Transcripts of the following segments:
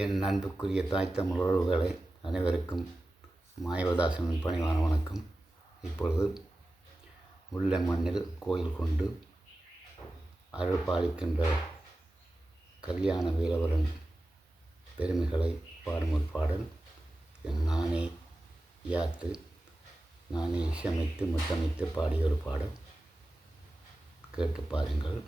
என் அன்புக்குரிய தாய் தமிழ் உறவுகளை அனைவருக்கும் மாயவதாசனின் பணிவான வணக்கம். இப்பொழுது முல்லை மண்ணில் கோயில் கொண்டு அருள் பாலிக்கின்ற கல்யாண வீரவரன் பெருமைகளை பாடும் ஒரு பாடல். நானே யாத்து நானே இசையமைத்து முத்தமைத்து பாடிய ஒரு பாடல். கேட்டு பாருங்கள்.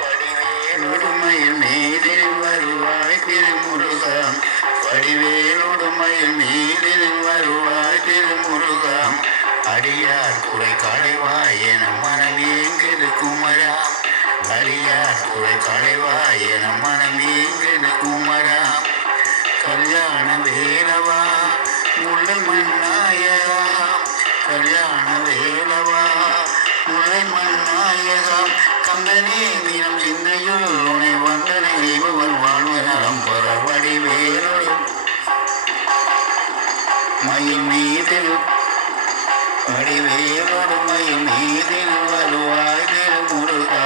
வடிவேலுடுமையில் நீரில் வருவாய் திருமுருகா, வடிவேலுடுமையில் நீரில் வருவாய் திருமுருகா, அடியார் குறை களைவாய் என மனம் ஏங்குது குமரா, அடியார் குறை களைவாய் என மனம் ஏங்குது குமரா, கல்யாண வேலவா முல்லை மண்ணாயகா, கல்யாண வேலவா முல்லை மண்ணாயகா, கந்தனே தினம் சிந்தையுள் உனை வந்தனை செய்பவன் வாழ்வனம் பெற வடிவேலோடு மயில் மீதில் வடிவேலோடு மயில் மீதில் வருவாய் திருமுருகா,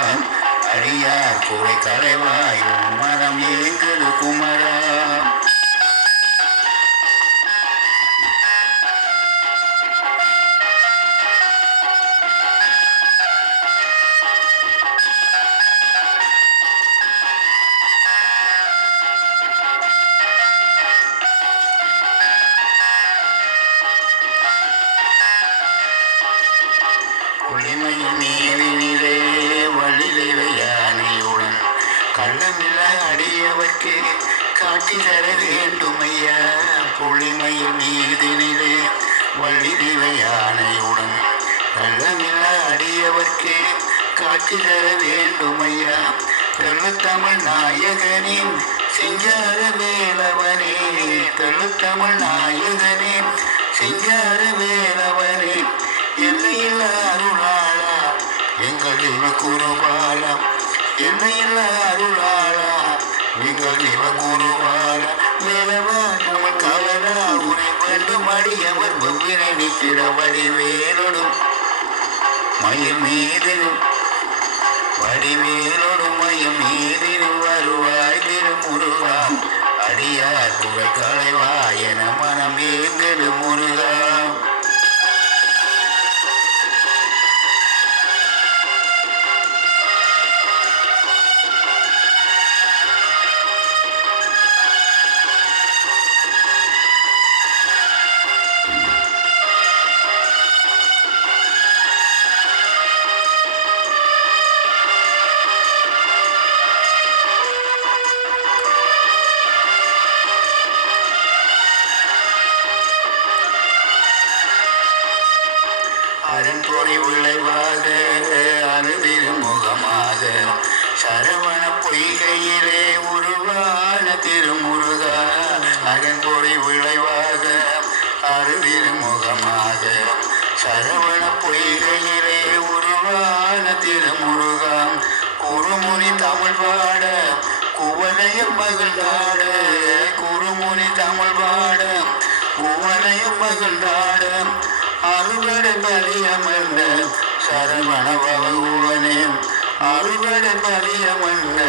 அடியார் குறை களைவாய் மனம் ஏங்குது குமரா. ஒளிமையில் நீரினிலே வள்ளிலை யானையுடன் கள்ளமில்ல அடியவர்க்கு காட்டி தர வேண்டுமையா, பொழிமையில் நீதினிலே வள்ளிலை யானையுடன் கள்ளமில்ல அடியவர்க்கு காட்டி தர வேண்டுமையா, தெள்ளுத்தமிழ் நாயகனின் செஞ்சார வேலவனே, தெள்ளுத்தமிழ் நாயகனின் செஞ்சார வேலவனே, எல்லையில் அருளாளா எங்கள் இவ குருபாலா, எல்லையில் அருளாளா எங்கள் இவ குருபாலா, வேலவா நமக்கு அவரா உரை வேண்டும் அடியவர் வெவ்வினை நிற்கிற வடிவேலோடும் மயில் மீதிலும் வடிவேலோடும் மயில் மீதிலும் வருவாய் திருமுருகா, அடியார் புகழ் களைவாய் என மனம் ஏங்குது முருகா. அரும்பொறி விளைவாக அருதிரும் முகமாக சரவண பொய்கையிலே உருவான திருமுருகா, அரும்பொறி விளைவாக அருதிரும் முகமாக சரவண பொய்கையிலே உருவான திருமுருகா, குருமுனி தமிழ் பாட குவலையம் மகிழ்ந்தாட, குருமுனி தமிழ் பாட குவலையம் மகிழ்ந்தாட, அறுபடை பலியமர்ந்த சரவண பவகுவனே, அறுபடை பலியமர்ந்த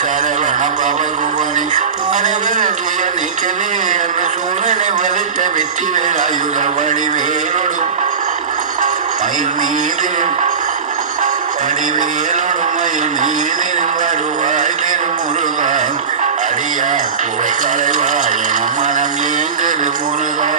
சரவண பவகுவனே, மாணவர் துயர் நீக்கவே என்ற சூழலை வலித்த வெற்றி வேலாயுத வடிவேலோடும் மயில் மீதிலும் வடிவேலோடும் மயில் மீதிலும் வருவாய் திருமுருகா, அடியார் குறை களைவாய் என மனம் ஏங்குது முருகா.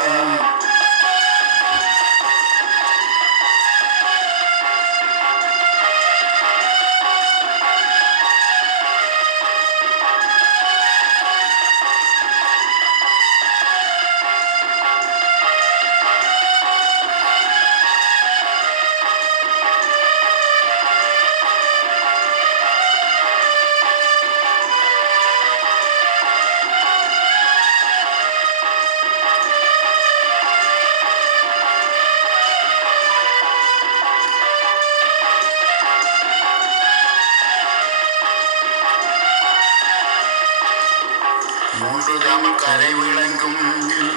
மூன்று தமிழ் கலை விளங்கும்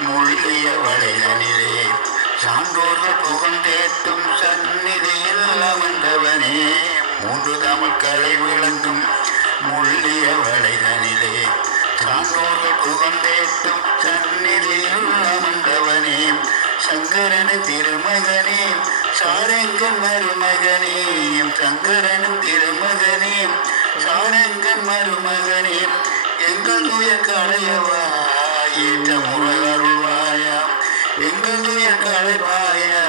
மொழிய வளைதனிலே சான்றோர்கள் புகழ்ந்தேற்றும் சந்நிதியில் அமர்ந்தவனே மூன்று தமிழ் கலை விளங்கும் மொழிய வளைதனிலே சான்றோர்கள் புகழ்ந்தேற்றும் சந்நிதியில் அமர்ந்தவனே சங்கரன் திருமகனே சாரங்கன் மருமகனே சங்கரன் திருமகனே சாரங்கன் மருமகனே எங்கள் துயர் களையவா ஏற்ற முறையருள்வாயா எங்கள் துயர் களைவாயா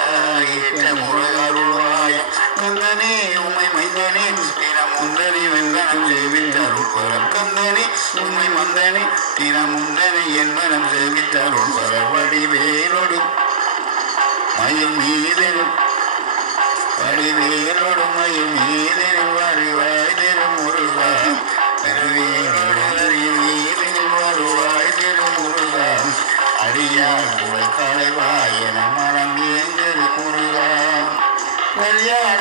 ஏற்ற முறையருள்வாயா கந்தனே உமை மைந்தனே தினமுந்தனே வெண்மனம் சேவித்தருள் பரம் கந்தனே உமை மந்தனே தினமுந்தனே என் மனம் சேவித்தருள் பரவடி வேலோடு மயில் மீதனும் வடிவேலோடு மயில் மீதனும் வருவாய் திருமுருகா வருவாய் திருமுருகா அடியார் புகழ் களைவாய் என மனம் இயங்குது முருகா கல்யாண